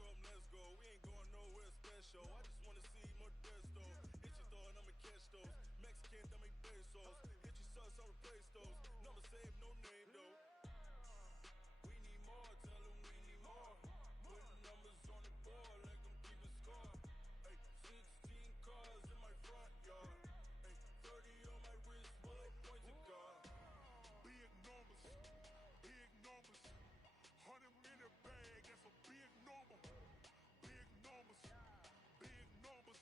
up, let's go. We ain't going nowhere special. I just wanna see Modesto. Hit your throw and I'ma catch those. Mexican, dummy pesos. Hit your sus, I'll replace those. Number save, no name though. We need more, tell them we need more. Putting numbers on the board, let them keep a score. Ay, 16 cars in my front yard. Ay, 30 on my wrist, bullet point to God. Big numbers, big numbers. 100 in a bag, that's a big number. Big numbers, big numbers.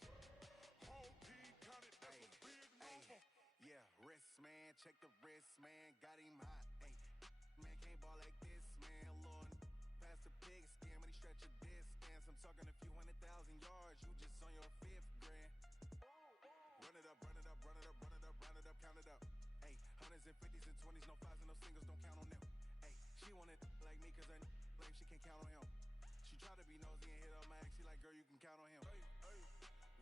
Whole team counted, that's a big number. Yeah, wrist man, check the wrist man, got him hot. Ay, man can't ball like this, man. Lord, past the pig skin when he stretch a distance. I'm talking a few 100,000 yards, you just on your 5th grand. Run it up, run it up, run it up, run it up, run it up, count it up. Ay, hundreds and 50s and 20s, no 5s and no singles, don't count on them. Ay, she wanted like me cause her lame, she can't count on him. She tried to be nosy and hit up my ex, she like, girl, you can count on him. Hey, hey,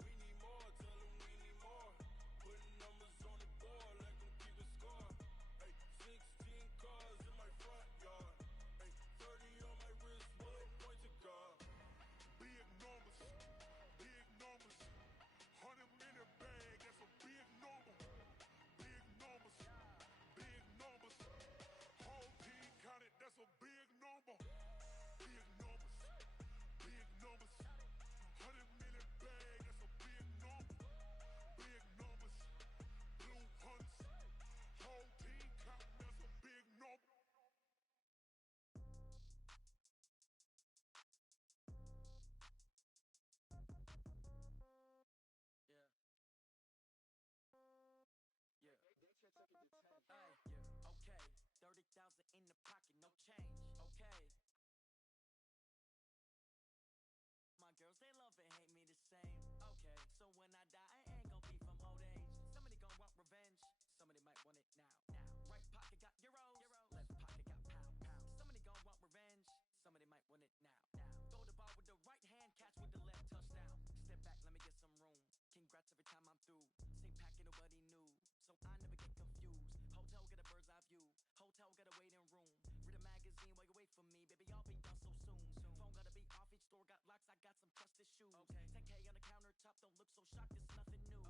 we need more, tell them we need more. Putting numbers on the board, let them keep a score. Hey, 16 cars in my front yard. Hey, 30 on my wrist, bullet point to God. Big numbers, big numbers. 100 in a bag, that's a big number. Big numbers, big numbers. Whole team counted, that's a big number. Big numbers, big numbers. 100 in a bag, that's a big number. Big numbers, blue hunts. Whole team counting, that's a big number. Okay, 30,000 in the pocket, no change. Okay. My girls, they love and hate me the same. Okay, so when I die, I ain't gon' be from old age. Somebody gon' want revenge, somebody might want it now. Right pocket got euros, left pocket got pounds. Somebody gon' want revenge, somebody might want it now. Throw the ball with the right hand, catch with the left, touchdown. Step back, let me get some room. Congrats every time I'm through. Same packet, nobody knew, so I never get confused. Hotel get a bird's eye view, hotel get a waiting room. Read a magazine while you wait for me, baby, I'll be done so soon. Phone gotta be off, each store got locks, I got some trusted shoes. 10K on the countertop, don't look so shocked, it's nothing new.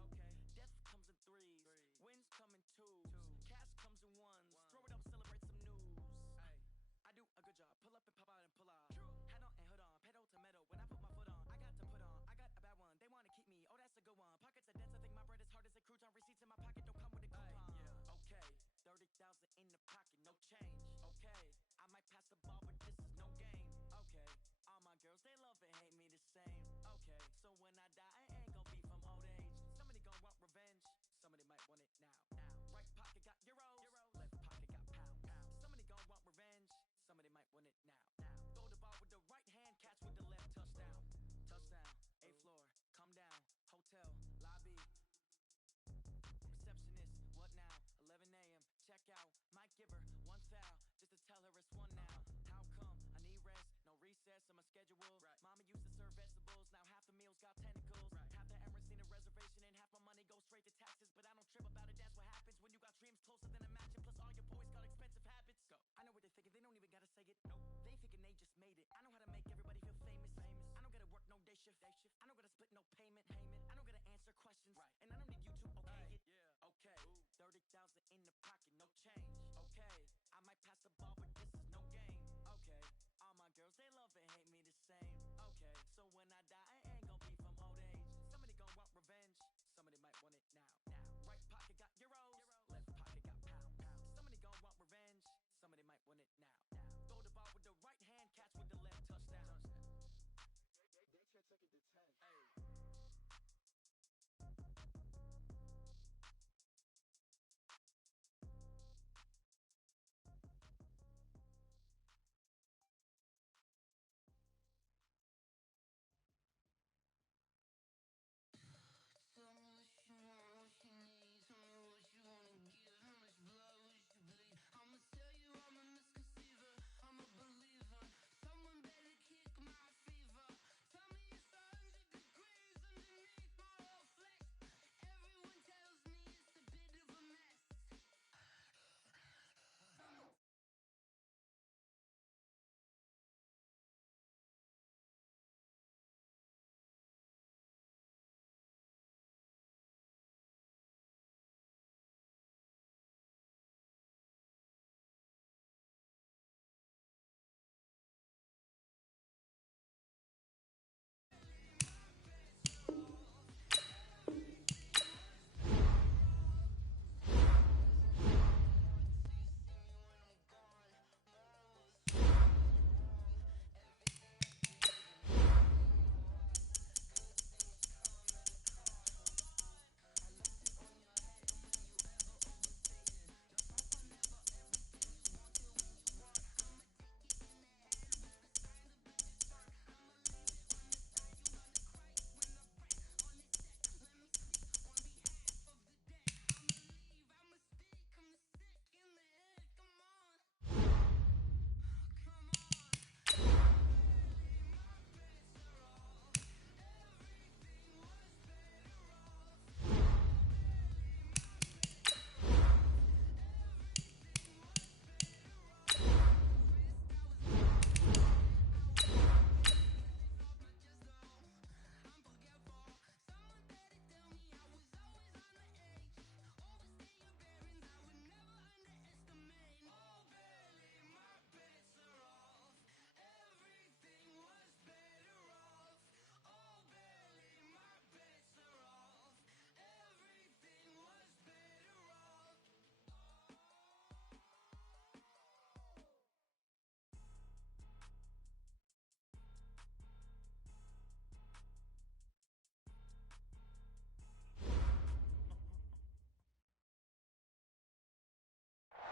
Death comes in threes, wins come in twos. Cash comes in ones, throw it up, celebrate some news. I do a good job, pull up and pop out and pull out. Hat on and hood on, pedal to metal, when I put my foot on, I got to put on, I got a bad one, they wanna keep me, oh that's a good one. Pockets are dense, I think my bread is hard as a crouton. Receipts in my pocket don't come with a coupon. Okay, 30,000 in the pocket, no change. Okay, I might pass the ball, but this is no game. Okay, all my girls, they love and hate me the same. Okay, so when I die, I ain't gon' be from old age. Somebody gon' want revenge, somebody might want it now. Right pocket got euros, left pocket got pounds. Somebody gon' want revenge, somebody might want it now. Throw the ball with the right hand, catch with the left, touchdown. Touchdown, 8th floor, come down, hotel, lobby. Receptionist, what now? 11 a.m., check out. Might give her one foul, just to tell her it's one now. How come? I need rest, no recess on my schedule. Mama used to serve vegetables, now half the meals got tentacles.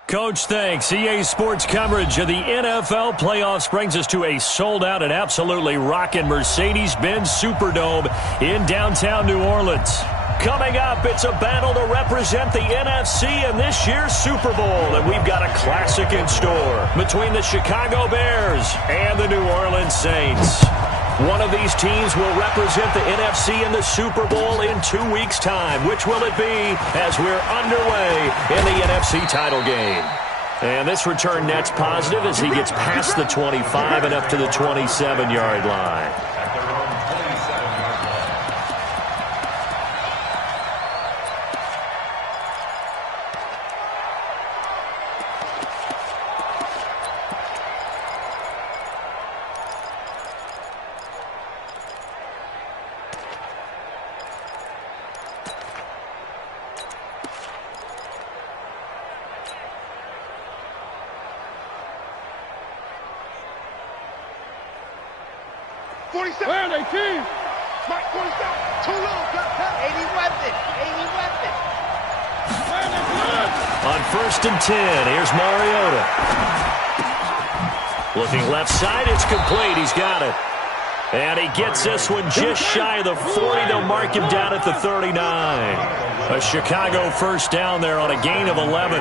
Coach, thanks. EA Sports coverage of the NFL playoffs brings us to a sold-out and absolutely rocking Mercedes-Benz Superdome in downtown New Orleans. Coming up, it's a battle to represent the NFC in this year's Super Bowl, and we've got a classic in store between the Chicago Bears and the New Orleans Saints. One of these teams will represent the NFC in the Super Bowl in 2 weeks' time. Which will it be as we're underway in the NFC title game? And this return net's positive as he gets past the 25 and up to the 27-yard line. On 1st and 10, here's Mariota. Looking left side, it's complete. He's got it. And he gets this one just shy of the 40. They'll mark him down at the 39. A Chicago first down there on a gain of 11.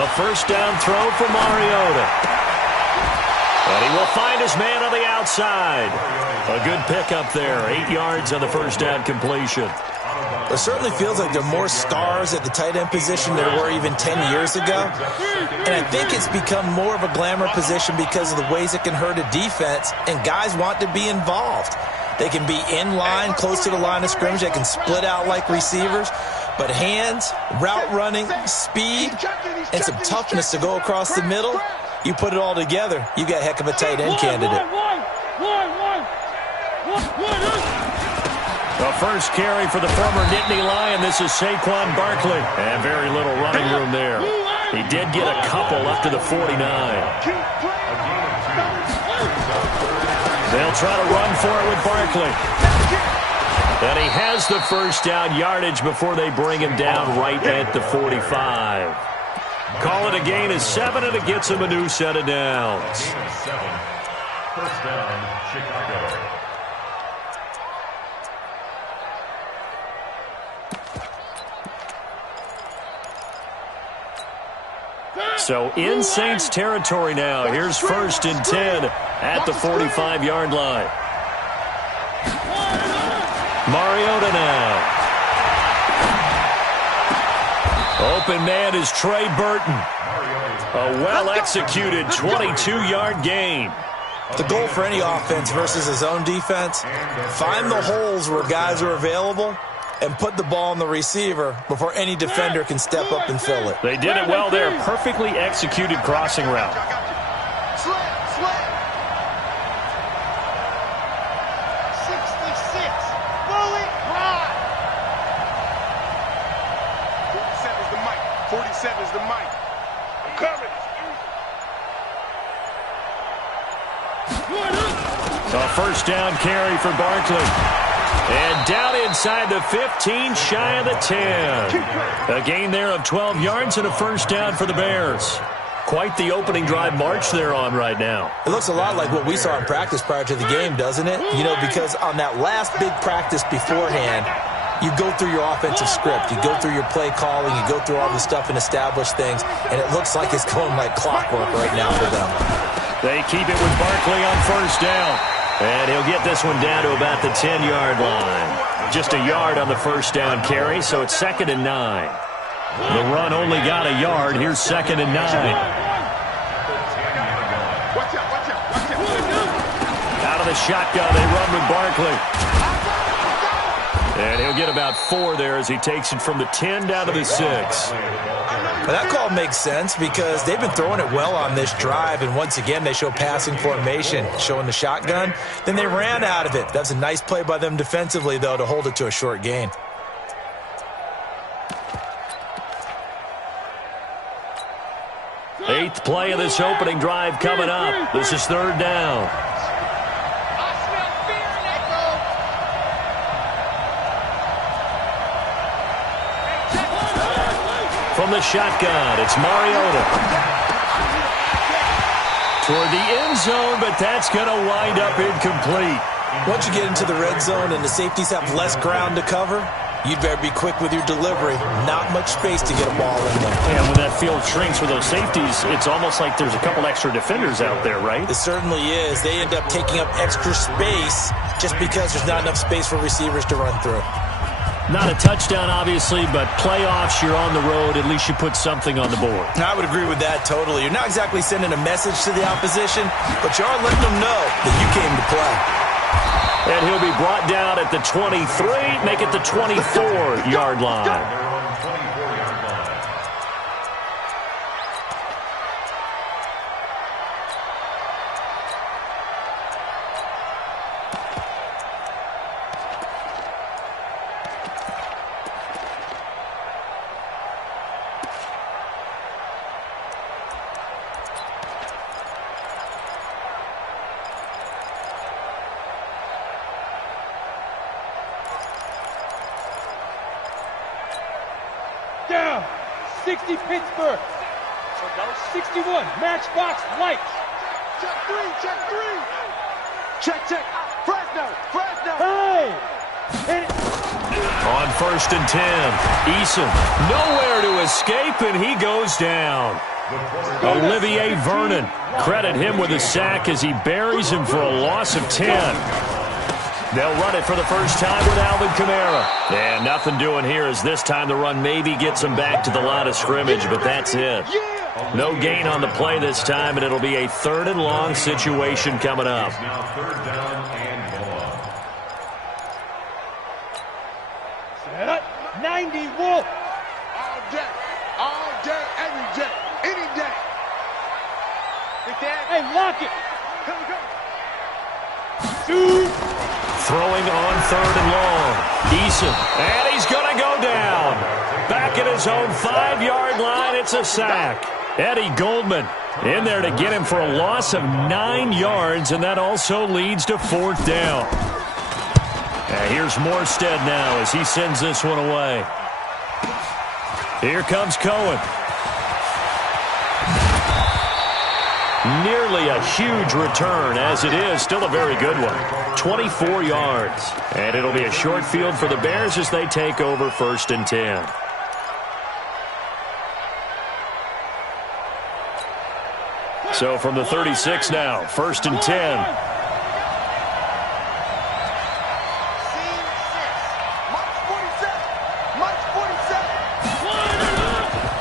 A first down throw for Mariota. And he will find his man on the outside. A good pickup there. 8 yards on the first down completion. It certainly feels like there are more stars at the tight end position than there were even 10 years ago. And I think it's become more of a glamour position because of the ways it can hurt a defense, and guys want to be involved. They can be in line, close to the line of scrimmage. They can split out like receivers. But hands, route running, speed, and some toughness to go across the middle, you put it all together, you got a heck of a tight end candidate. The first carry for the former Nittany Lion. This is Saquon Barkley. And very little running room there. He did get a couple up to the 49. They'll try to run for it with Barkley. And he has the first down yardage before they bring him down right at the 45. Call it a gain of 7, and it gets him a new set of downs. First down, Chicago. So in Saints territory now. Here's 1st and 10 at the 45-yard line. Mariota now. Open man is Trey Burton. A well-executed 22-yard gain. The goal for any offense versus his own defense, find the holes where guys are available and put the ball on the receiver before any defender can step up and fill it. They did it well there. Perfectly executed crossing route. Slant. 66. Bullet high. 47's the mic. 47's the mic. I'm coming. A first down carry for Barkley. And down inside the 15, shy of the 10. A gain there of 12 yards and a first down for the Bears. Quite the opening drive march they're on right now. It looks a lot like what we saw in practice prior to the game, doesn't it? You know, because on that last big practice beforehand, you go through your offensive script. You go through your play calling. You go through all the stuff and establish things. And it looks like it's going like clockwork right now for them. They keep it with Barkley on first down. And he'll get this one down to about the 10-yard line. Just a yard on the first down carry, so it's 2nd and 9. The run only got a yard. Here's 2nd and 9. Out of the shotgun, they run with Barkley. And he'll get about 4 there as he takes it from the 10 down to the 6. Well, that call makes sense because they've been throwing it well on this drive, and once again they show passing formation, showing the shotgun. Then they ran out of it. That's a nice play by them defensively, though, to hold it to a short gain. Eighth play of this opening drive coming up. This is 3rd down. from the shotgun. It's Mariota. Toward the end zone, but that's going to wind up incomplete. Once you get into the red zone and the safeties have less ground to cover, you'd better be quick with your delivery. Not much space to get a ball in there. And when that field shrinks with those safeties, it's almost like there's a couple extra defenders out there, right? It certainly is. They end up taking up extra space just because there's not enough space for receivers to run through. Not a touchdown, obviously, but playoffs, you're on the road. At least you put something on the board. I would agree with that totally. You're not exactly sending a message to the opposition, but you are letting them know that you came to play. And he'll be brought down at the 23, make it the 24-yard line. Down. 60 Pittsburgh. 61 Matchbox Lights. Check three. Check. Fresno. Hey. On 1st and 10, Eason nowhere to escape, and he goes down. Olivier Vernon, credit him with a sack as he buries him for a loss of 10. They'll run it for the first time with Alvin Kamara. And nothing doing here as this time the run maybe gets him back to the line of scrimmage, but that's it. No gain on the play this time, and it'll be a 3rd and long situation coming up. Now 3rd down and long. Set up. 90 Wolf. All day, every day, any day. Hey, lock it. Shoot. Throwing on 3rd and long. Eason, and he's going to go down. Back at his own 5-yard line, it's a sack. Eddie Goldman in there to get him for a loss of 9 yards, and that also leads to 4th down. And here's Morstead now as he sends this one away. Here comes Cohen. Nearly a huge return, as it is still a very good one. 24 yards. And it'll be a short field for the Bears as they take over 1st and 10. So from the 36 now, 1st and 10.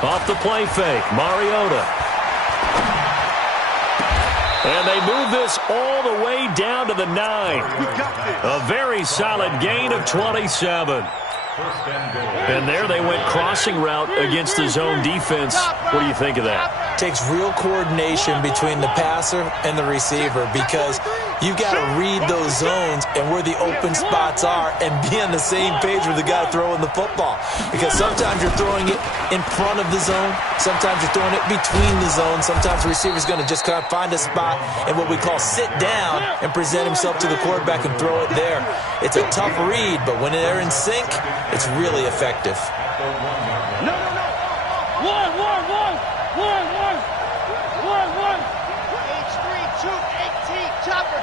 Off the play fake, Mariota. And they move this all the way down to the 9. A very solid gain of 27. And there they went crossing route against the zone defense. What do you think of that? Takes real coordination between the passer and the receiver because you've got to read those zones and where the open spots are and be on the same page with the guy throwing the football. Because sometimes you're throwing it in front of the zone. Sometimes you're throwing it between the zones. Sometimes the receiver's going to just kind of find a spot and what we call sit down and present himself to the quarterback and throw it there. It's a tough read, but when they're in sync, it's really effective. No. One. H3, 218. Chopper.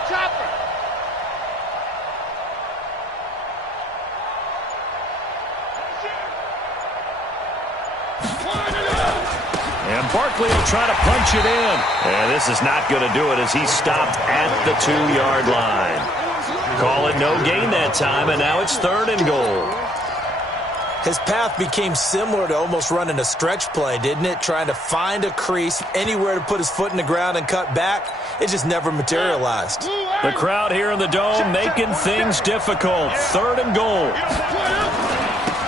And Barkley will try to punch it in. And this is not going to do it as he stopped at the 2-yard line. Call it no gain that time, and now it's 3rd and goal. His path became similar to almost running a stretch play, didn't it? Trying to find a crease, anywhere to put his foot in the ground and cut back. It just never materialized. The crowd here in the Dome making things difficult. 3rd and goal.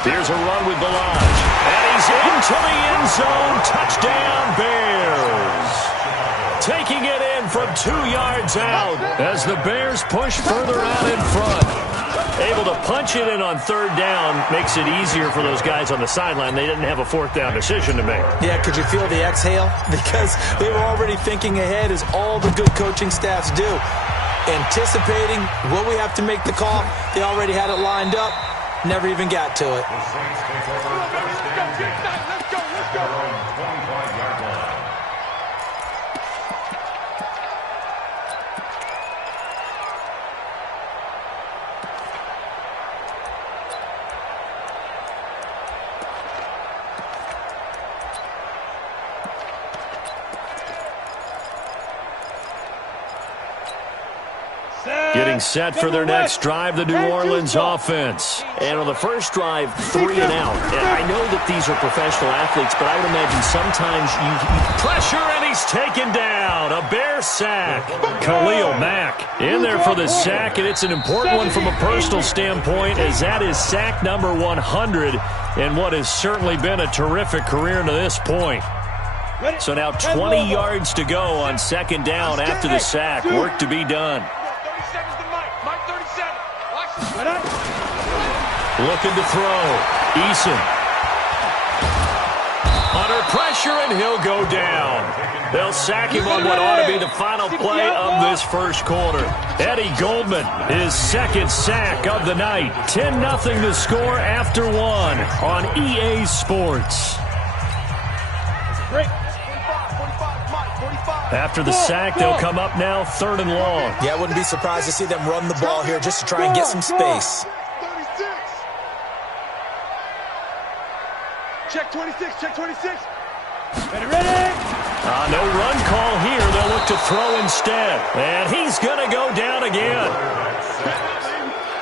Here's a run with Balaj. And he's into the end zone. Touchdown, Bears. Taking it in from 2 yards out as the Bears push further out in front. Able to punch it in on 3rd down makes it easier for those guys on the sideline. They didn't have a 4th down decision to make. Yeah, could you feel the exhale? Because they were already thinking ahead, as all the good coaching staffs do. Anticipating what we have to make the call. They already had it lined up. Never even got to it. Let's go. 25-yard line. Getting set for their next drive, the New Orleans offense. And on the first drive, 3 and out. I know that these are professional athletes, but I would imagine sometimes you Pressure, and he's taken down. A Bear sack. Khalil Mack in there for the sack, and it's an important one from a personal standpoint, as that is sack number 100 in what has certainly been a terrific career to this point. So now 20 yards to go on second down after the sack. Work to be done. Looking to throw. Eason. Under pressure, and he'll go down. They'll sack him on what ought to be the final play of this first quarter. Eddie Goldman, his second sack of the night. 10-0 to score after one on EA Sports. After the sack, they'll come up now 3rd and long. Yeah, I wouldn't be surprised to see them run the ball here just to try and get some space. Check 26, check 26. Ready. No run call here. They'll look to throw instead. And he's going to go down again.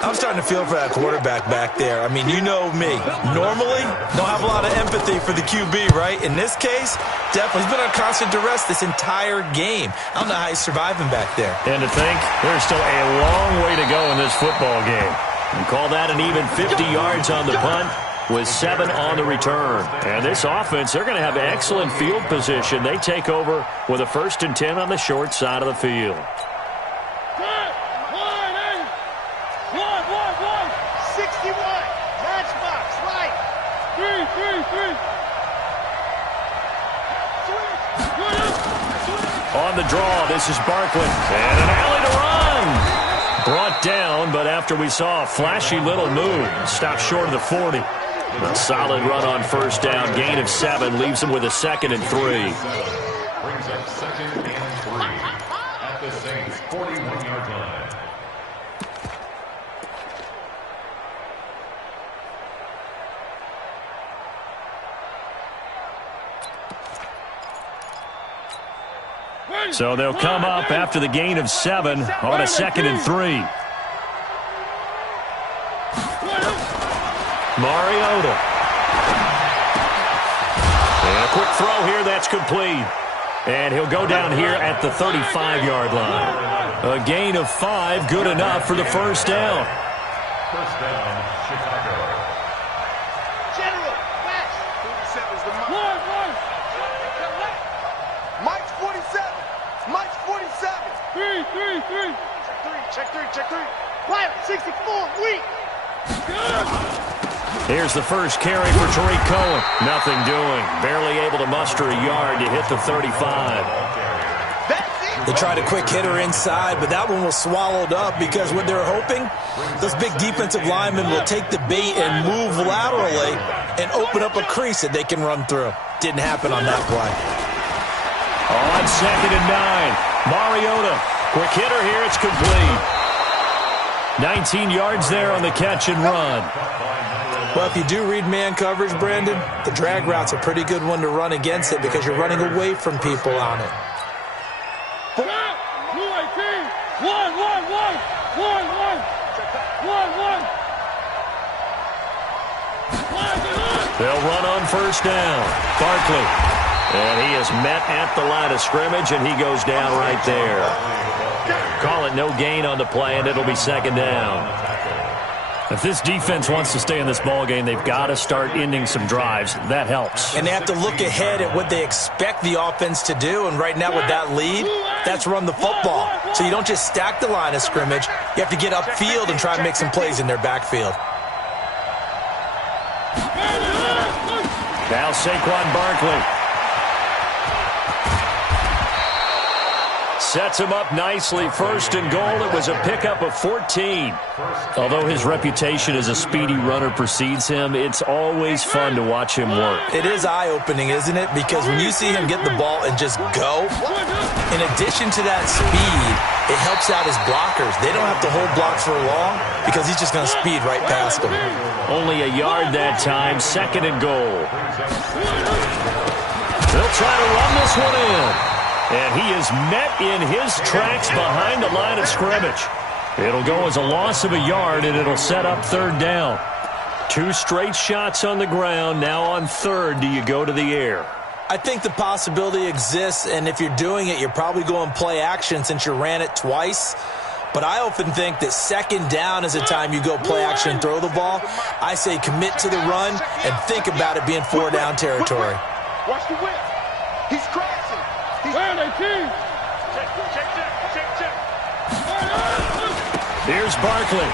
I'm starting to feel for that quarterback back there. I mean, you know me. Normally, don't have a lot of empathy for the QB, right? In this case, definitely. He's been on constant duress this entire game. I don't know how he's surviving back there. And to think, there's still a long way to go in this football game. You call that an even 50 yards on the punt, with 7 on the return. And this offense, they're going to have excellent field position. They take over with a 1st and 10 on the short side of the field. 61. Matchbox, right. 3. On the draw, this is Barkley. And an alley to run. Brought down, but after we saw a flashy little move, stopped short of the 40. A solid run on first down. Gain of 7 leaves him with a 2nd and 3. Brings up 2nd and 3 at the Saints' 41-yard line. So they'll come up after the gain of 7 on a 2nd and 3. Mariota. And a quick throw here, that's complete. And he'll go down here at the 35-yard line. A gain of 5, good enough for the first down. First down, Chicago. General, West. 47 is the Mike. Mike's 47. Mike's 47. 3. Check 3. Pilot, 64, weak. Here's the first carry for Tariq Cohen. Nothing doing. Barely able to muster a yard to hit the 35. They tried a quick hitter inside, but that one was swallowed up because what they're hoping, those big defensive linemen will take the bait and move laterally and open up a crease that they can run through. Didn't happen on that play. On 2nd and 9, Mariota. Quick hitter here, it's complete. 19 yards there on the catch and run. Well, if you do read man coverage, Brandon, the drag route's a pretty good one to run against it because you're running away from people on it. 1. They'll run on first down. Barkley. And he is met at the line of scrimmage, and he goes down right there. Call it no gain on the play, and it'll be 2nd down. If this defense wants to stay in this ballgame, they've got to start ending some drives. That helps. And they have to look ahead at what they expect the offense to do. And right now with that lead, that's run the football. So you don't just stack the line of scrimmage. You have to get upfield and try and make some plays in their backfield. Now Saquon Barkley. Sets him up nicely. First and goal. It was a pickup of 14. Although his reputation as a speedy runner precedes him, it's always fun to watch him work. It is eye-opening, isn't it? Because when you see him get the ball and just go, in addition to that speed, it helps out his blockers. They don't have to hold blocks for long because he's just going to speed right past them. Only a yard that time. Second and goal. They'll try to run this one in. And he is met in his tracks behind the line of scrimmage. It'll go as a loss of a yard, and it'll set up third down. 2 straight shots on the ground. Now on third, do you go to the air? I think the possibility exists, and if you're doing it, you're probably going play action since you ran it twice. But I often think that second down is a time you go play action and throw the ball. I say commit to the run and think about it being 4-down territory. Watch the whip. He's crashing. Where are they, team? Check. Here's Barkley.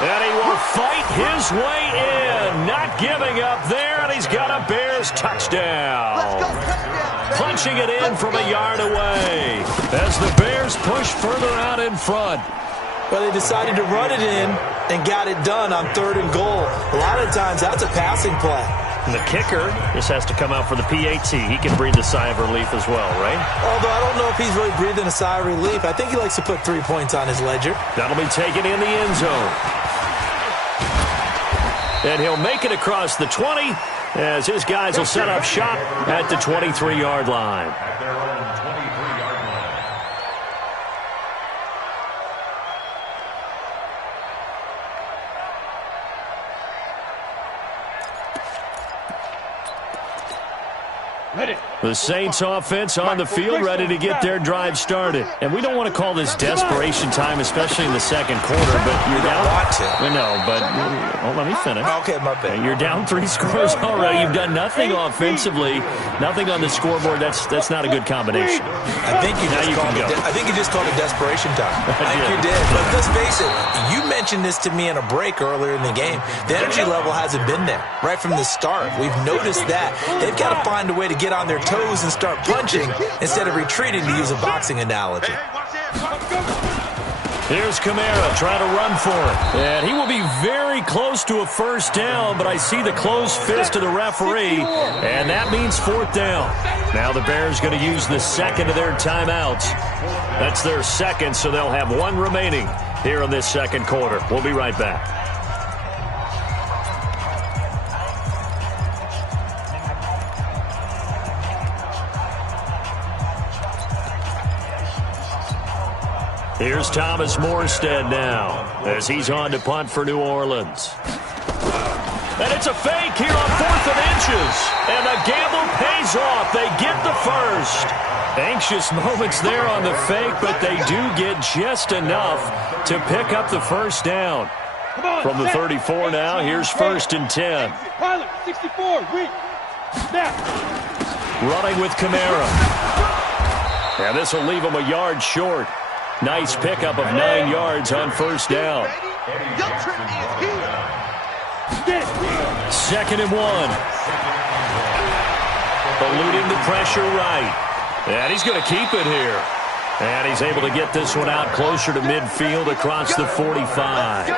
And he will fight his way in. Not giving up there, and he's got a Bears touchdown. Let's go, touchdown. Punching it in from a yard away as the Bears push further out in front. Well, they decided to run it in and got it done on third and goal. A lot of times, that's a passing play. And the kicker just has to come out for the PAT. He can breathe a sigh of relief as well, right? Although I don't know if he's really breathing a sigh of relief. I think he likes to put 3 points on his ledger. That'll be taken in the end zone. And he'll make it across the 20 as his guys will set up shop at the 23-yard line. At their own 23-yard line. The Saints offense on the field, ready to get their drive started. And we don't want to call this desperation time, especially in the second quarter, but you're down. Let me finish. Okay, my bad. You're down 3 scores already. You've done nothing offensively, nothing on the scoreboard. That's not a good combination. I think you just called it desperation time. I think you did. But let's face it, you mentioned this to me in a break earlier in the game. The energy level hasn't been there right from the start. We've noticed that. They've got to find a way to get on their toes and start punching instead of retreating, to use a boxing analogy. Here's Kamara trying to run for it. And he will be very close to a first down, but I see the closed fist of the referee, and that means 4th down. Now the Bears going to use the second of their timeouts. That's their second, so they'll have 1 remaining here in this second quarter. We'll be right back. Here's Thomas Morstead now as he's on to punt for New Orleans. And it's a fake here on 4th and inches. And the gamble pays off. They get the first. Anxious moments there on the fake, but they do get just enough to pick up the first down. From the 34 now, here's 1st and 10. Pilot, 64, weak. Snap. Running with Kamara. And this will leave him a yard short. Nice pickup of 9 yards on first down. 2nd and 1. Eluding the pressure right. And he's going to keep it here. And he's able to get this one out closer to midfield across the 45.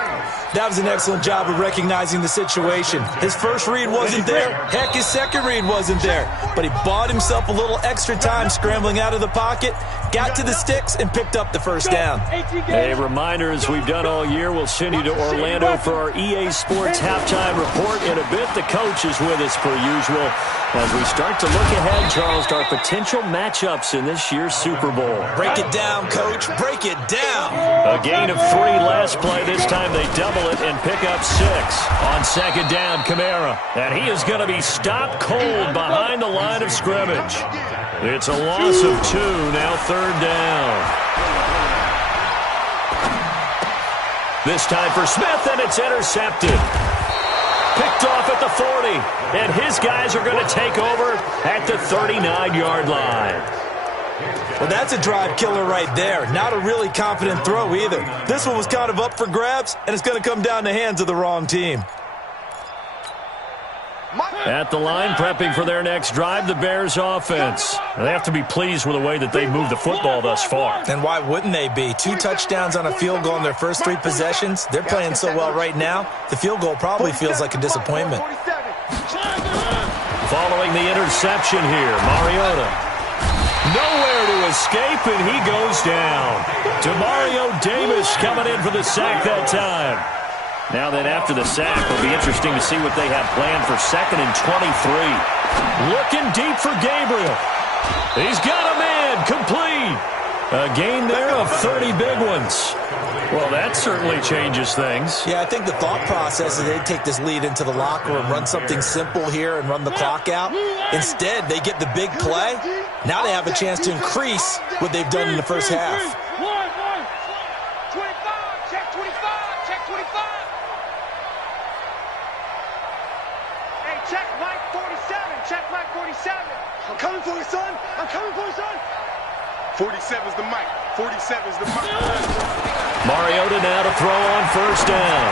That was an excellent job of recognizing the situation. His first read wasn't there. Heck, his second read wasn't there. But he bought himself a little extra time scrambling out of the pocket, got to the sticks, and picked up the first down. A reminder, as we've done all year, we'll send you to Orlando for our EA Sports halftime report. In a bit, the coach is with us per usual as we start to look ahead, Charles, to our potential matchups in this year's Super Bowl. Break it down, Coach. Break it down. A gain of 3 last play. This time they double it and pick up 6. On 2nd down, Kamara. And he is going to be stopped cold behind the line of scrimmage. It's a loss of 2. Now 3rd down. This time for Smith, and it's intercepted. Picked off at the 40, and his guys are going to take over at the 39-yard line. Well, that's a drive killer right there. Not a really confident throw either. This one was kind of up for grabs, and it's going to come down the hands of the wrong team. At the line, prepping for their next drive, the Bears offense. They have to be pleased with the way that they've moved the football thus far. And why wouldn't they be? 2 touchdowns on a field goal in their first 3 possessions. They're playing so well right now, the field goal probably feels like a disappointment. Following the interception here, Mariota. Nowhere to escape, and he goes down. Demario Davis coming in for the sack that time. Now then, after the sack, it'll be interesting to see what they have planned for 2nd and 23. Looking deep for Gabriel. He's got a man, complete. A gain there of 30 big ones. Well, that certainly changes things. Yeah, I think the thought process is they'd take this lead into the locker room, run something simple here and run the clock out. Instead, they get the big play. Now they have a chance to increase what they've done in the first half. 25, check 25, check 25. Hey, check Mike 47, check Mike 47. I'm coming for you, son. I'm coming for you, son. 47's the mic. 47's the mic. Mariota now to throw on first down.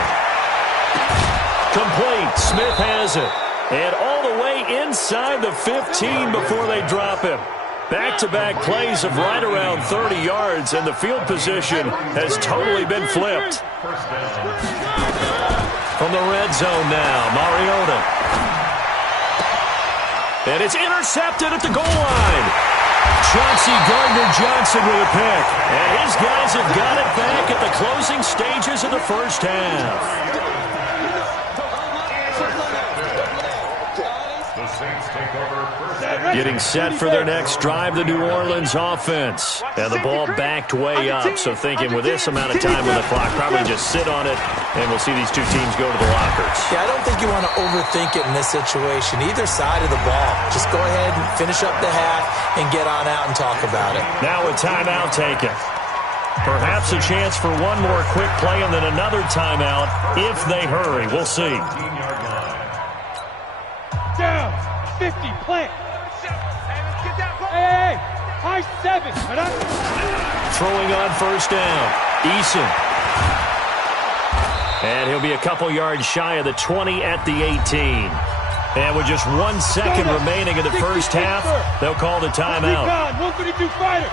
Complete. Smith has it. And all the way inside the 15 before they drop him. Back-to-back plays of right around 30 yards, and the field position has totally been flipped. From the red zone now, Mariota. And it's intercepted at the goal line. Chauncey Gardner-Johnson with a pick. And his guys have got it back at the closing stages of the first half. Getting set for their next drive, the New Orleans offense. And the ball backed way up, so thinking with this amount of time on the clock, probably just sit on it, and we'll see these two teams go to the lockers. Yeah, I don't think you want to overthink it in this situation. Either side of the ball. Just go ahead and finish up the half and get on out and talk about it. Now a timeout taken. Perhaps a chance for one more quick play and then another timeout if they hurry. We'll see. Down, 50, plant. Hey, high 7. Throwing on first down. Eason. And he'll be a couple yards shy of the 20 at the 18. And with just 1 second remaining in the first half, they'll call the timeout. 152 fighter.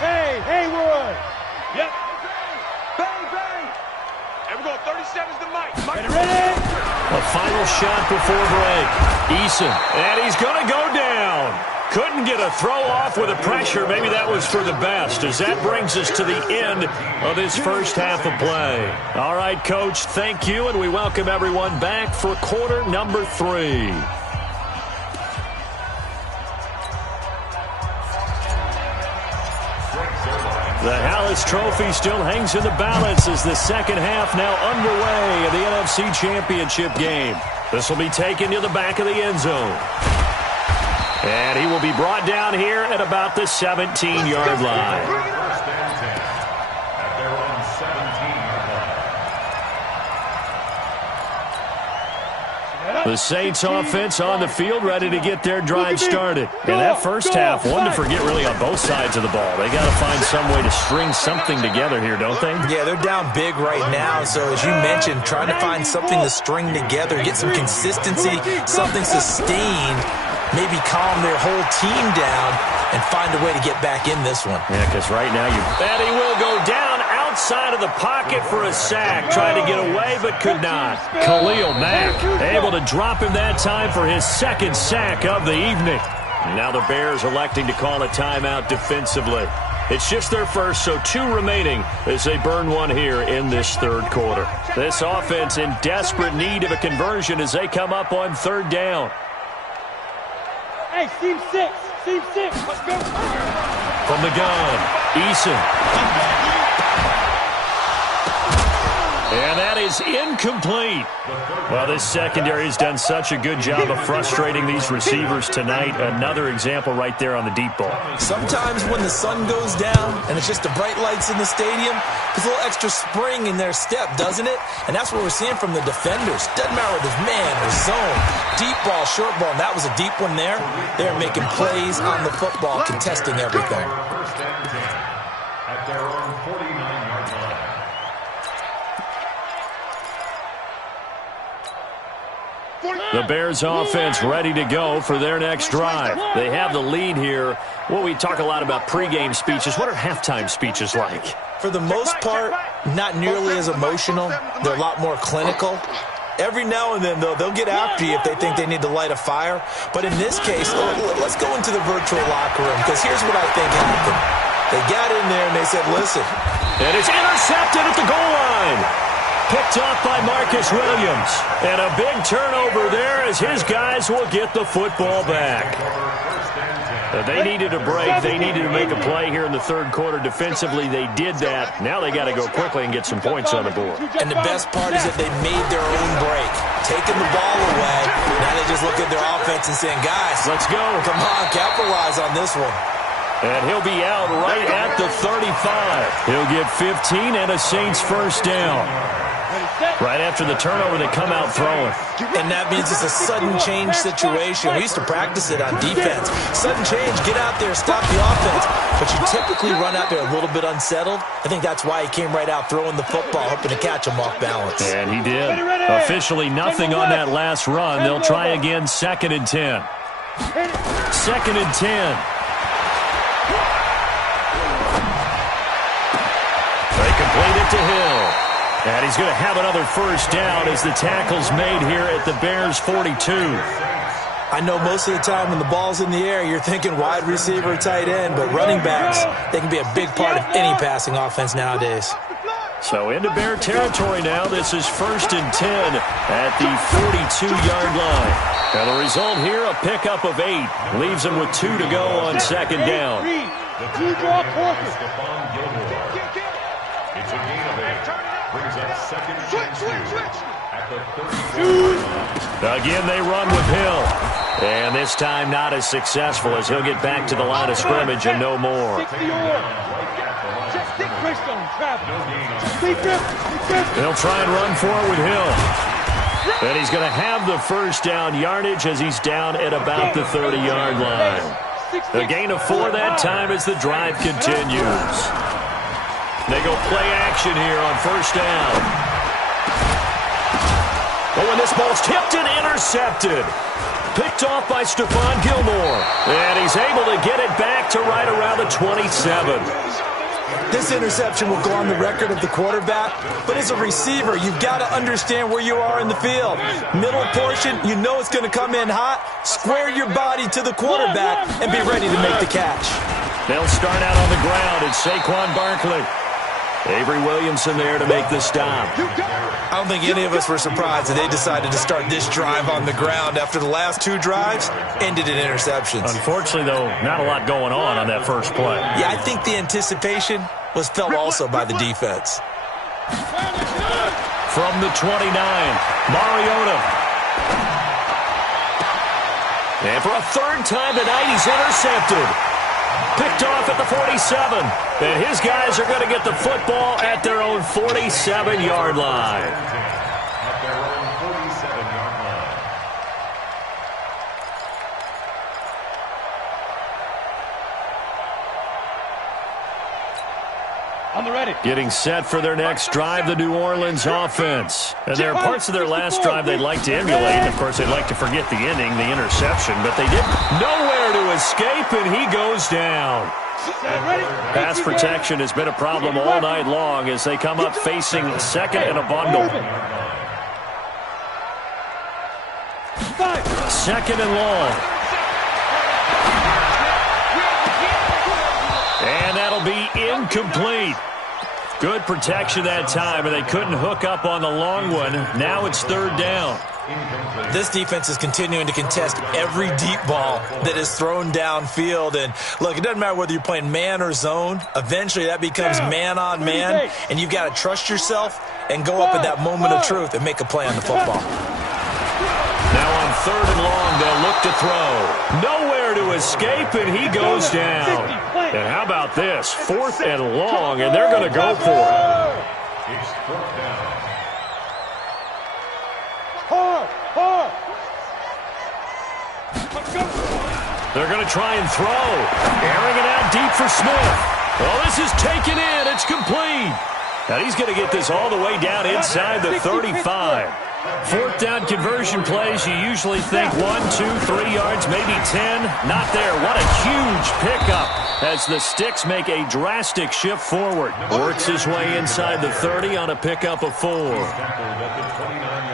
Hey, Haywood. Yep. Bang, bang. And we're going 37's the mic. Ready? A final shot before break. Eason. And he's going to go down. Couldn't get a throw off with the pressure. Maybe that was for the best, as that brings us to the end of this first half of play. All right, Coach, thank you, and we welcome everyone back for quarter number 3. The Hallis Trophy still hangs in the balance as the second half now underway of the NFC Championship game. This will be taken to the back of the end zone. And he will be brought down here at about the 17-yard line. First and 10 at their own 17-yard line. The Saints offense on the field, ready to get their drive started. And that first half, one to forget really on both sides of the ball. They got to find some way to string something together here, don't they? Yeah, they're down big right now. So as you mentioned, trying to find something to string together, get some consistency, something sustained, maybe calm their whole team down and find a way to get back in this one. Yeah, because right now and he will go down outside of the pocket for a sack. Tried to get away, but could not. Khalil Mack able to drop him that time for his second sack of the evening. And now the Bears electing to call a timeout defensively. It's just their first, so 2 remaining as they burn one here in this third quarter. This offense in desperate need of a conversion as they come up on third down. Hey, seam 6, let's go. From the gun, Eason. And that is incomplete. Well, this secondary has done such a good job of frustrating these receivers tonight. Another example right there on the deep ball. Sometimes when the sun goes down and it's just the bright lights in the stadium, there's a little extra spring in their step, doesn't it? And that's what we're seeing from the defenders. Doesn't matter if it's man or zone, deep ball, short ball, and that was a deep one there. They're making plays on the football, contesting everything. First and 10 at their own 49-yard line. The Bears offense ready to go for their next drive. They have the lead here. Well, we talk a lot about pregame speeches. What are halftime speeches like? For the most part, not nearly as emotional. They're a lot more clinical. Every now and then, though, they'll get after you if they think they need to light a fire. But in this case, let's go into the virtual locker room, because here's what I think happened. They got in there and they said, listen. And it's intercepted at the goal line. Picked off by Marcus Williams. And a big turnover there as his guys will get the football back. They needed a break. They needed to make a play here in the third quarter. Defensively, they did that. Now they got to go quickly and get some points on the board. And the best part is that they made their own break. Taking the ball away. Now they just look at their offense and saying, guys, let's go. Come on, capitalize on this one. And he'll be out right at the 35. He'll get 15 and a Saints first down. Right after the turnover, they come out throwing. And that means it's a sudden change situation. We used to practice it on defense. Sudden change, get out there, stop the offense. But you typically run out there a little bit unsettled. I think that's why he came right out throwing the football, hoping to catch him off balance. And he did. Officially nothing on that last run. They'll try again, 2nd and 10. 2nd and 10. They complete it to Hill. And he's going to have another first down as the tackle's made here at the Bears' 42. I know most of the time when the ball's in the air, you're thinking wide receiver, tight end, but running backs, they can be a big part of any passing offense nowadays. So into Bear territory now. This is 1st and 10 at the 42-yard line. And the result here, a pickup of 8. Leaves them with 2 to go on 2nd down. It's a gain of 8. Brings up 2nd and 2 at the 34. Again, they run with Hill. And this time not as successful as he'll get back to the line of scrimmage and no more. They'll try and run for it with Hill. And he's going to have the first down yardage as he's down at about the 30-yard line. A gain of 4 that time as the drive continues. They go play action here on first down. Oh, and this ball's tipped and intercepted. Picked off by Stephon Gilmore. And he's able to get it back to right around the 27. This interception will go on the record of the quarterback, but as a receiver, you've got to understand where you are in the field. Middle portion, you know it's going to come in hot. Square your body to the quarterback and be ready to make the catch. They'll start out on the ground. It's Saquon Barkley. Avery Williamson there to make the stop. I don't think any of us were surprised that they decided to start this drive on the ground after the last 2 drives ended in interceptions. Unfortunately, though, not a lot going on that first play. Yeah, I think the anticipation was felt also by the defense. From the 29, Mariota. And for a 3rd time tonight, he's intercepted. Picked off at the 47. And his guys are going to get the football at their own 47-yard line. At their own 47-yard line. On the ready. Getting set for their next drive, the New Orleans offense. And there are parts of their last drive they'd like to emulate. Of course, they'd like to forget the ending, the interception, but they did nowhere to escape, and he goes down. Pass protection has been a problem all night long as they come up facing 2nd and a bundle. 2nd and long. And that'll be incomplete. Good protection that time, and they couldn't hook up on the long one. Now it's 3rd down. This defense is continuing to contest every deep ball that is thrown downfield. And, look, it doesn't matter whether you're playing man or zone. Eventually that becomes man-on-man, and you've got to trust yourself and go up at that moment of truth and make a play on the football. Now on 3rd and long, they'll look to throw. Nowhere to escape, and he goes down. And how about this? 4th and long, and they're going to go for it. It's 4th down. They're going to try and throw. Airing it out deep for Smith. Well, this is taken in. It's complete. Now he's going to get this all the way down inside the 35. Fourth down conversion plays, you usually think 1, 2, 3 yards, maybe 10. Not there. What a huge pickup as the Sticks make a drastic shift forward. Works his way inside the 30 on a pickup of 4.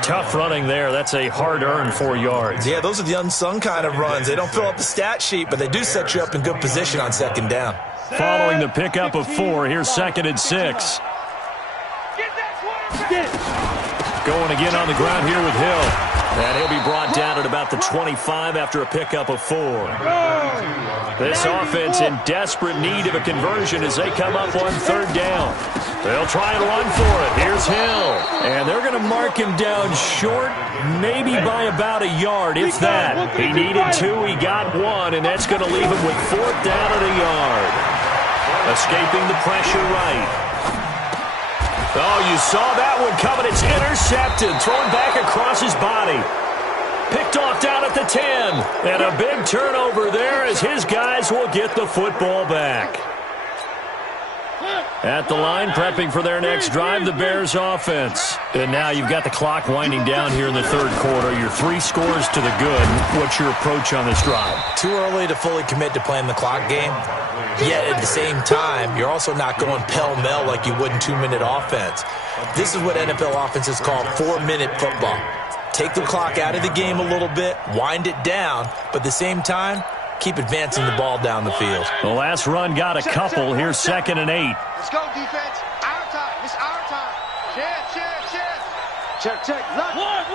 Tough running there. That's a hard-earned 4 yards. Yeah, those are the unsung kind of runs. They don't fill up the stat sheet, but they do set you up in good position on second down. Following the pickup of 4, here's 2nd and 6. Going again on the ground here with Hill. And he'll be brought down at about the 25 after a pickup of 4. This offense in desperate need of a conversion as they come up on 3rd down. They'll try and run for it. Here's Hill. And they're going to mark him down short, maybe by about a yard, if that. He needed 2, he got 1, and that's going to leave him with 4th down at a yard. Escaping the pressure right. Oh, you saw that one coming. It's intercepted. Thrown back across his body. Picked off down at the 10. And a big turnover there as his guys will get the football back. At the line, prepping for their next drive, the Bears offense. And now you've got the clock winding down here in the 3rd quarter. You're 3 scores to the good. What's your approach on this drive? Too early to fully commit to playing the clock game. Yet at the same time, you're also not going pell-mell like you would in 2-minute offense. This is what NFL offenses call 4-minute football. Take the clock out of the game a little bit, wind it down, but at the same time, keep advancing the ball down the field. The last run got a couple. Here's 2nd and 8. Let's go, defense. Our time. It's our time. Check. Look. One.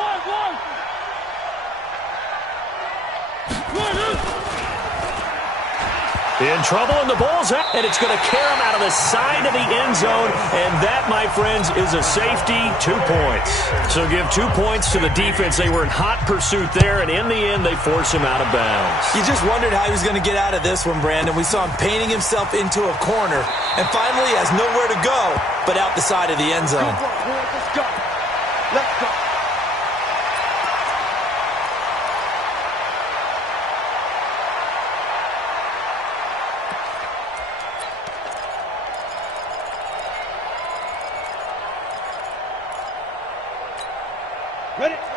In trouble, and the ball's out, and it's going to carry him out of the side of the end zone, and that, my friends, is a safety, 2 points. So give 2 points to the defense. They were in hot pursuit there, and in the end, they force him out of bounds. You just wondered how he was going to get out of this one, Brandon. We saw him painting himself into a corner, and finally has nowhere to go but out the side of the end zone. Let's go.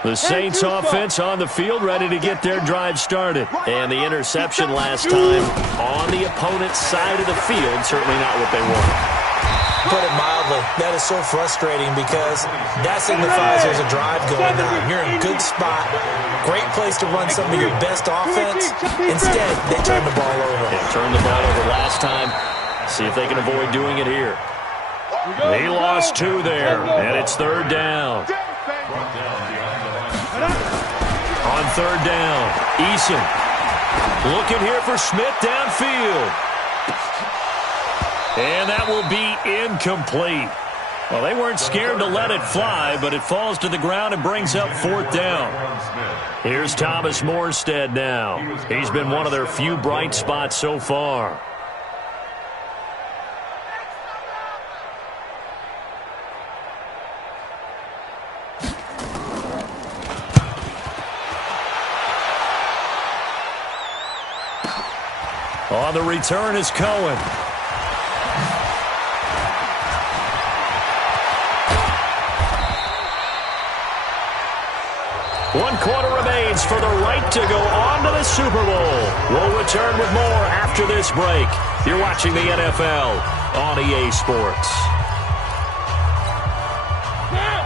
The Saints offense on the field, ready to get their drive started. And the interception last time on the opponent's side of the field, certainly not what they wanted. Put it mildly, that is so frustrating because that signifies there's a drive going on. You're in a good spot, great place to run some of your best offense. Instead, they turn the ball over. They turned the ball over last time. See if they can avoid doing it here. He lost 2 there, and it's 3rd down. On 3rd down, Eason looking here for Smith downfield. And that will be incomplete. Well, they weren't scared to let it fly, but it falls to the ground and brings up 4th down. Here's Thomas Morstead now. He's been one of their few bright spots so far. On the return is Cohen. One quarter remains for the right to go on to the Super Bowl. We'll return with more after this break. You're watching the NFL on EA Sports.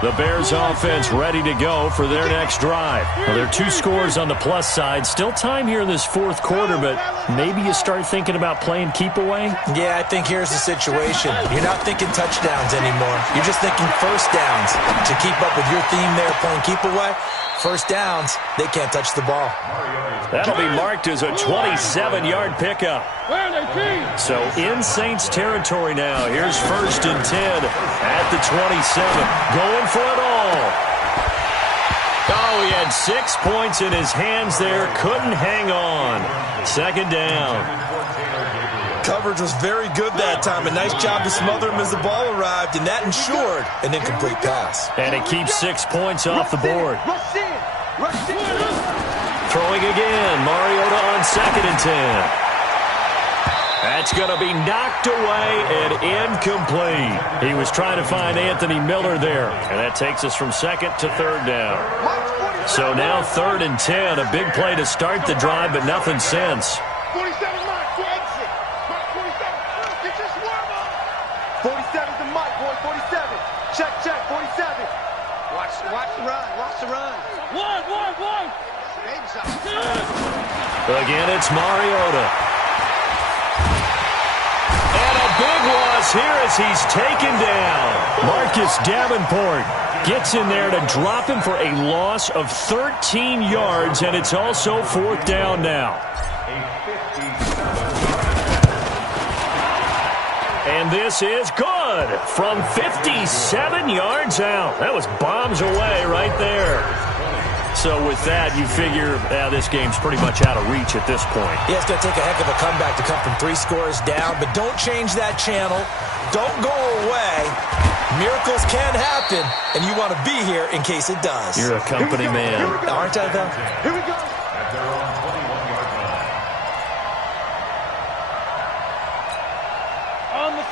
The Bears offense ready to go for their next drive. Well, there are 2 scores on the plus side. Still time here in this 4th quarter, but maybe you start thinking about playing keep away? Yeah, I think here's the situation. You're not thinking touchdowns anymore. You're just thinking first downs. To keep up with your theme there, playing keep away, first downs, they can't touch the ball. That'll be marked as a 27-yard pickup. So in Saints territory now. Here's 1st and 10 at the 27. Going for it all. Oh, he had 6 points in his hands there. Couldn't hang on. 2nd down. Coverage was very good that time. A nice job to smother him as the ball arrived, and that ensured an incomplete pass. And it keeps 6 points off the board. Throwing again. Mariota on 2nd and 10. That's going to be knocked away and incomplete. He was trying to find Anthony Miller there, and that takes us from second to third down. So now 3rd and 10, a big play to start the drive, but nothing since. 47, Mike, to exit. Mike, 47. Get your swarm on. 47's the Mike, boy, 47. Check, 47. Watch the run, watch the run. One. Baby shot. Again, it's Mariota. And a big loss here as he's taken down. Marcus Davenport gets in there to drop him for a loss of 13 yards, and it's also 4th down now. And this is good from 57 yards out. That was bombs away right there. So with that, you figure this game's pretty much out of reach at this point. Yeah, it's going to take a heck of a comeback to come from 3 scores down, but don't change that channel. Don't go away. Miracles can happen, and you want to be here in case it does. You're a company man. Aren't I, though? Here we go. At their own 21-yard line.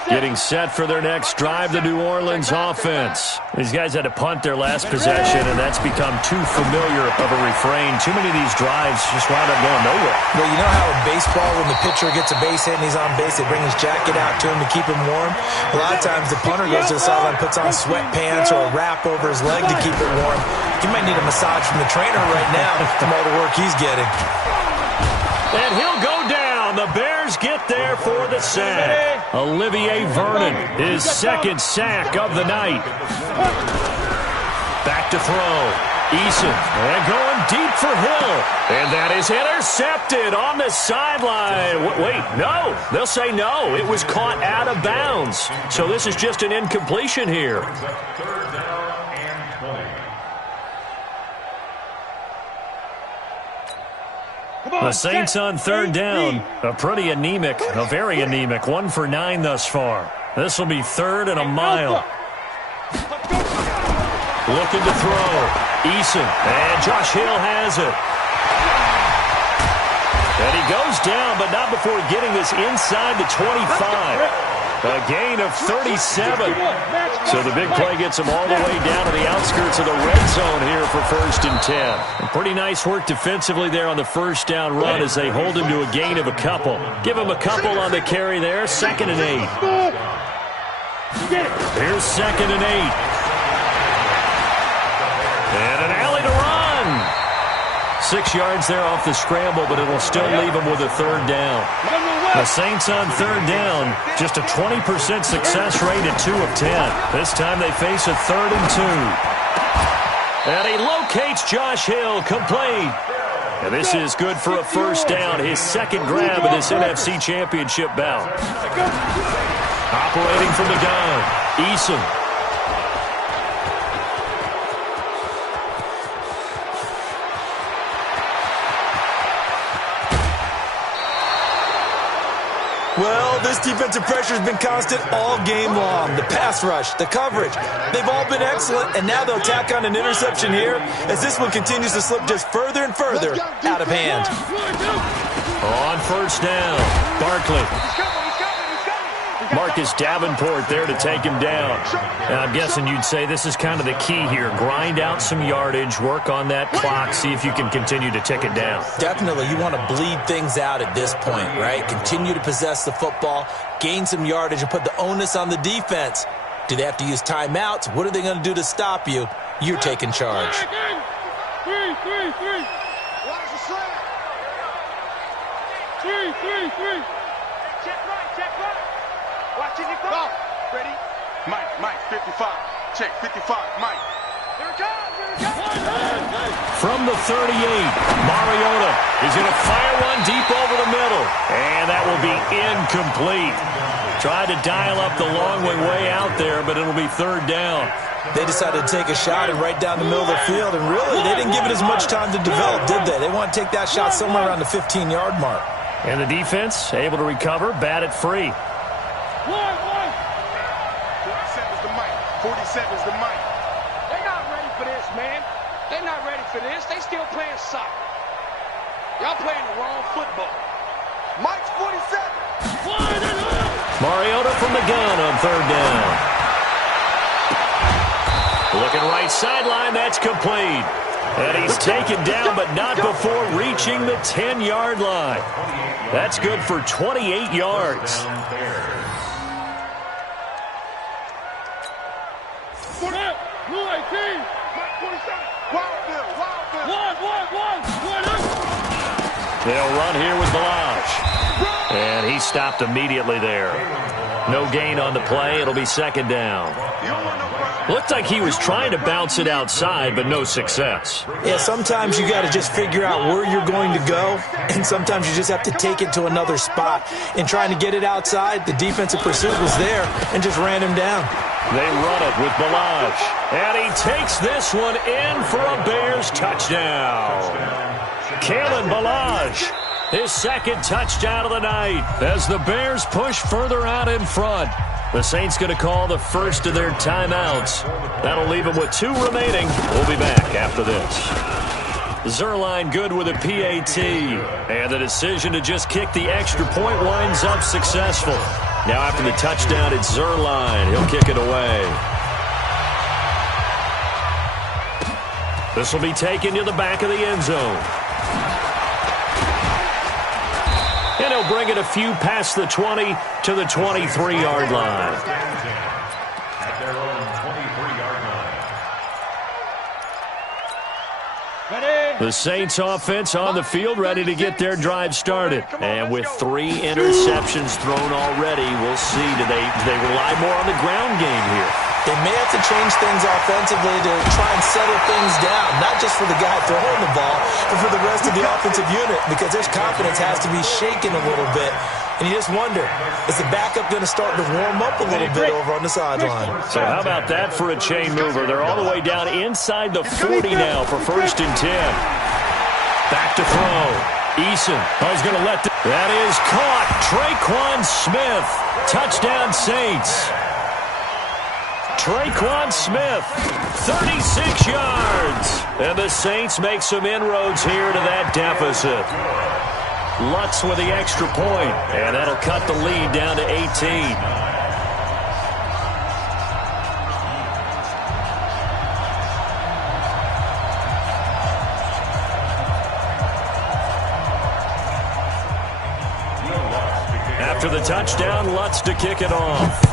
Getting set for their next drive, the New Orleans offense. These guys had to punt their last possession, and that's become too familiar of a refrain. Too many of these drives just wound up going nowhere. Well, you know how in baseball, when the pitcher gets a base hit and he's on base, they bring his jacket out to him to keep him warm? A lot of times the punter goes to the sideline, puts on sweatpants or a wrap over his leg to keep it warm. He might need a massage from the trainer right now from all the work he's getting. And he'll go down. The Bears get there for the sack. Olivier Vernon, his 2nd sack of the night. Back to throw. Eason, and going deep for Hill. And that is intercepted on the sideline. Wait, no. They'll say no. It was caught out of bounds. So this is just an incompletion here. 3rd down and 20. The Saints on 3rd down. A pretty anemic, a very anemic. 1 for 9 thus far. This will be 3rd and a mile. Looking to throw. Eason. And Josh Hill has it. And he goes down, but not before getting this inside the 25. A gain of 37. So the big play gets him all the way down to the outskirts of the red zone here for 1st and 10. And pretty nice work defensively there on the 1st down run as they hold him to a gain of a couple. Give him a couple on the carry there. 2nd and 8. Here's 2nd and 8. And an alley to run. 6 yards there off the scramble, but it'll still leave him with a 3rd down. The Saints on 3rd down, just a 20% success rate at 2 of 10. This time they face a 3rd and 2. And he locates Josh Hill, complete. And this is good for a 1st down, his 2nd grab of this NFC Championship bout. Operating from the gun, Eason. Well, this defensive pressure has been constant all game long. The pass rush, the coverage, they've all been excellent, and now they'll tack on an interception here as this one continues to slip just further and further out of hand. On 1st down, Barkley. Marcus Davenport there to take him down. And I'm guessing you'd say this is kind of the key here. Grind out some yardage, work on that clock, see if you can continue to tick it down. Definitely. You want to bleed things out at this point, right? Continue to possess the football, gain some yardage, and put the onus on the defense. Do they have to use timeouts? What are they going to do to stop you? You're taking charge. 3. Watch the slant. 3. Check right. Watching it go. Ready? Mike, 55. Check, 55. Mike. Here it comes. From the 38, Mariota is going to fire one deep over the middle. And that will be incomplete. Tried to dial up the long way out there, but it'll be 3rd down. They decided to take a shot and right down the middle of the field, and really, they didn't give it as much time to develop, did they? They want to take that shot somewhere around the 15-yard mark. And the defense able to recover, bat it free. 47's the mic. 47's the mic. They're not ready for this, man. They're not ready for this. They still playing soccer. Y'all playing the wrong football. Mike's 47. Mariota from the gun on third down. Looking right sideline, that's complete. And he's taken down, but not before reaching the 10-yard line. That's good for 28 yards. They'll run here with Balaj. And he stopped immediately there. No gain on the play. It'll be second down. Looked like he was trying to bounce it outside, but no success. Yeah, sometimes you got to just figure out where you're going to go, and sometimes you just have to take it to another spot. In trying to get it outside, the defensive pursuit was there and just ran him down. They run it with Balaj. And he takes this one in for a Bears touchdown. Kalen Balaj, his second touchdown of the night as the Bears push further out in front. The Saints going to call the first of their timeouts. That'll leave them with 2 remaining. We'll be back after this. Zerline good with a PAT. And the decision to just kick the extra point winds up successful. Now after the touchdown, it's Zerline. He'll kick it away. This will be taken to the back of the end zone. And he'll bring it a few past the 20 to the 23-yard line. At their own 23-yard line. The Saints offense on the field ready to get their drive started. And with 3 interceptions thrown already, we'll see. Do they rely more on the ground game here? They may have to change things offensively to try and settle things down, not just for the guy throwing the ball, but for the rest of the offensive unit, because their confidence has to be shaken a little bit. And you just wonder, is the backup going to start to warm up a little bit over on the sideline? So how about that for a chain mover? They're all the way down inside the 40 now for 1st and 10. Back to throw. Eason. He's going to let that is caught. Traquan Smith. Touchdown Saints. Traquan Smith, 36 yards. And the Saints make some inroads here to that deficit. Lutz with the extra point, and that'll cut the lead down to 18. After the touchdown, Lutz to kick it off.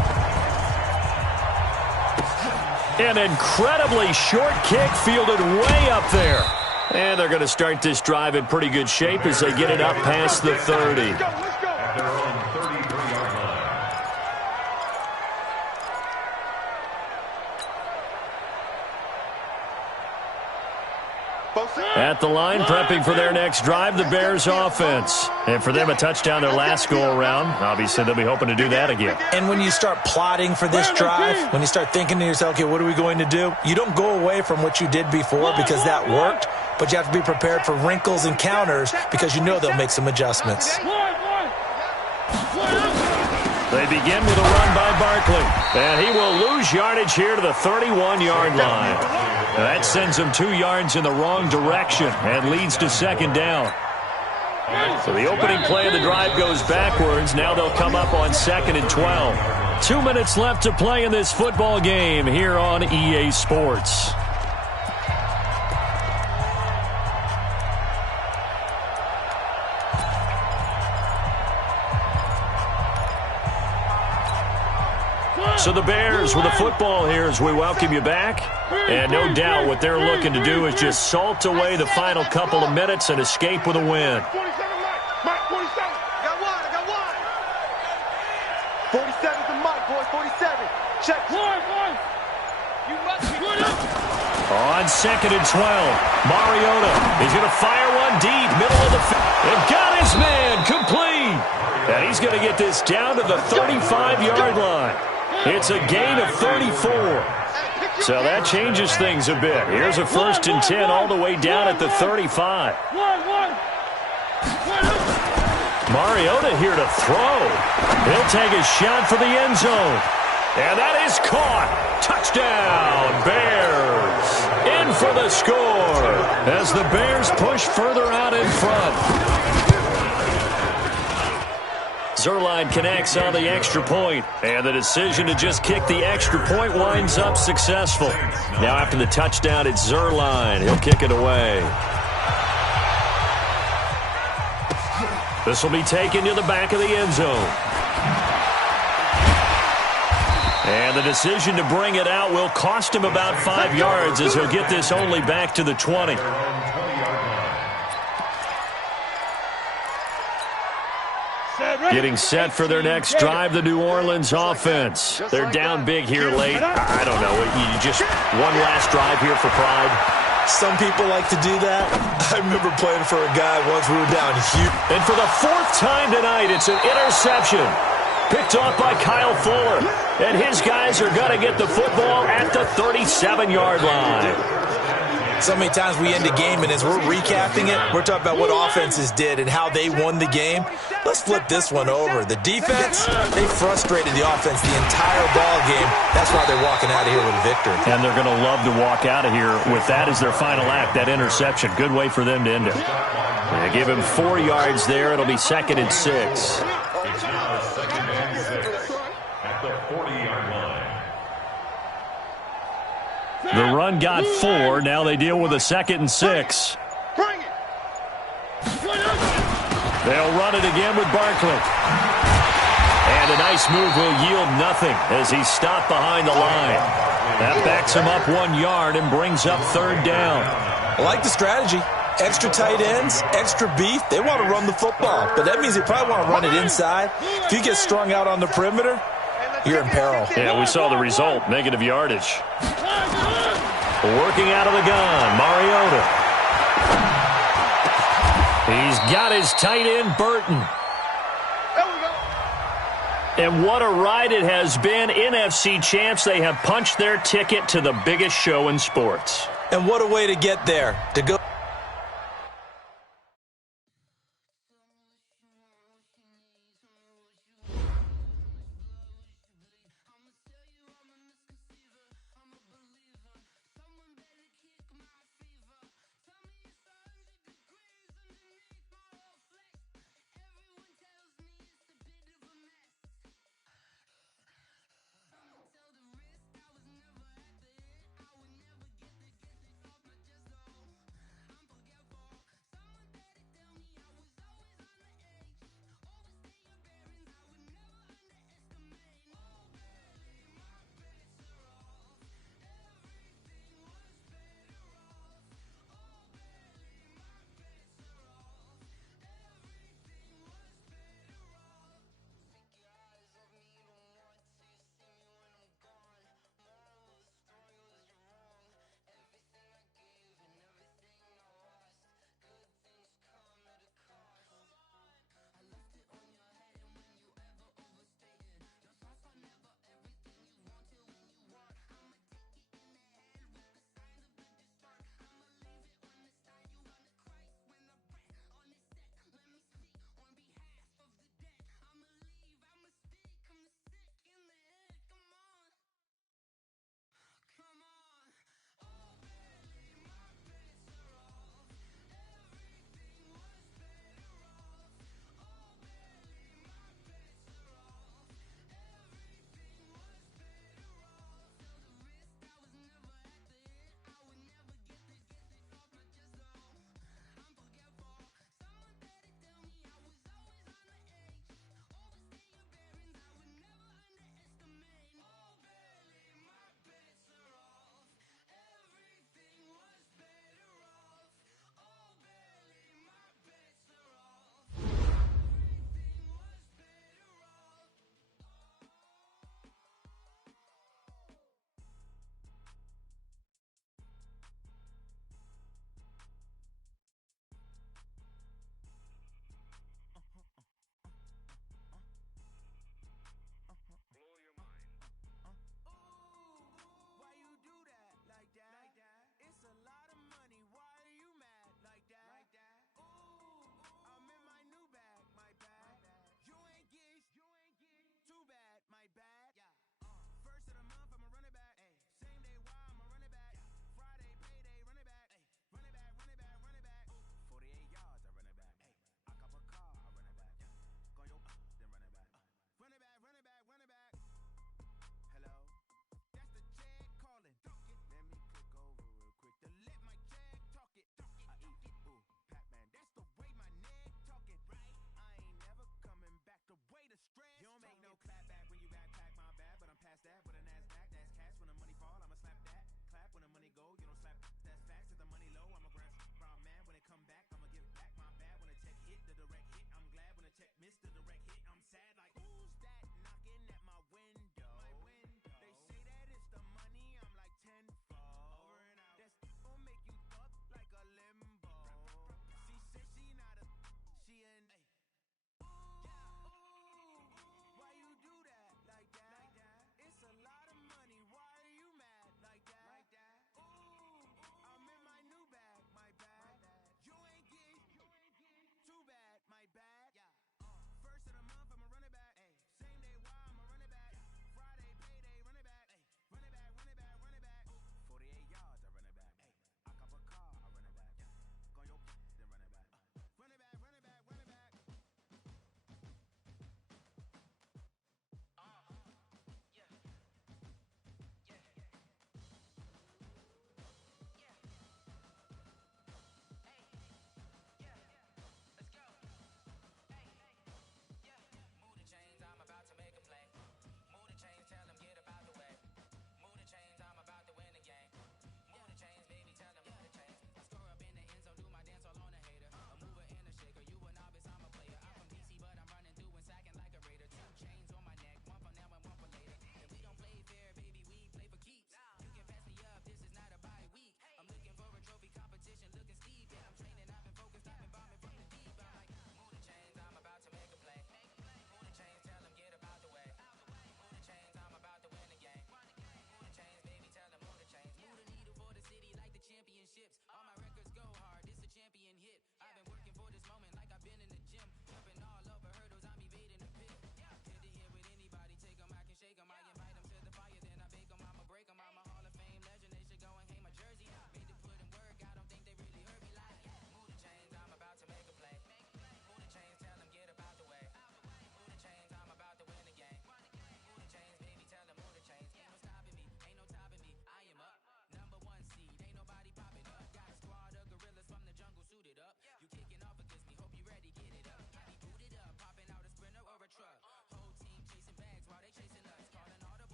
An incredibly short kick fielded way up there. And they're going to start this drive in pretty good shape as they get it up past the 30. At their own 33-yard line. At the line, prepping for their next drive, the Bears offense. And for them, a touchdown their last go-around. Obviously, they'll be hoping to do that again. And when you start plotting for this drive, when you start thinking to yourself, okay, what are we going to do? You don't go away from what you did before because that worked, but you have to be prepared for wrinkles and counters because you know they'll make some adjustments. They begin with a run by Barkley. And he will lose yardage here to the 31-yard line. That sends him 2 yards in the wrong direction and leads to second down. So the opening play of the drive goes backwards. Now they'll come up on 2nd and 12. 2 minutes left to play in this football game here on EA Sports. So the Bears with the football here as we welcome you back. And no doubt what they're looking to do is just salt away the final couple of minutes and escape with a win. 47's the Mike, boys. 47. Check. You must be on 2nd and 12. Mariota is going to fire one deep, middle of the field. And got his man complete. And he's going to get this down to the 35-yard line. It's a gain of 34. So that changes things a bit. Here's a 1st and 10 all the way down at the 35. Mariota here to throw. He'll take a shot for the end zone. And that is caught. Touchdown, Bears. In for the score as the Bears push further out in front. Zerline connects on the extra point, and the decision to just kick the extra point winds up successful. Now after the touchdown, it's Zerline. He'll kick it away. This will be taken to the back of the end zone. And the decision to bring it out will cost him about 5 yards as he'll get this only back to the 20. Getting set for their next drive, the New Orleans offense. They're down big here late. I don't know. You just one last drive here for pride. Some people like to do that. I remember playing for a guy once we were down huge. And for the 4th time tonight, it's an interception. Picked off by Kyle Fuller. And his guys are going to get the football at the 37-yard line. So many times we end a game, and as we're recapping it, we're talking about what offenses did and how they won the game. Let's flip this one over. The defense, they frustrated the offense the entire ball game. That's why they're walking out of here with a victory. And they're going to love to walk out of here with that as their final act, that interception. Good way for them to end it. They give him 4 yards there. It'll be 2nd and 6. It's now 2nd and 6 at the 40-yard line. The run got 4. Now they deal with a 2nd and 6. They'll run it again with Barkley. And a nice move will yield nothing as he's stopped behind the line. That backs him up 1 yard and brings up 3rd down. I like the strategy. Extra tight ends, extra beef. They want to run the football, but that means they probably want to run it inside. If you get strung out on the perimeter, you're in peril. Yeah, we saw the result, negative yardage. Working out of the gun, Mariota. He's got his tight end, Burton. And what a ride it has been. NFC champs, they have punched their ticket to the biggest show in sports. And what a way to get there, to go.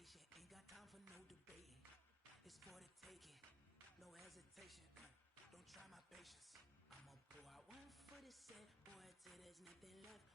conversation, ain't got time for no debating. It's for the taking, no hesitation. Don't try my patience. I'ma pour out one for the set, boy, till there's nothing left.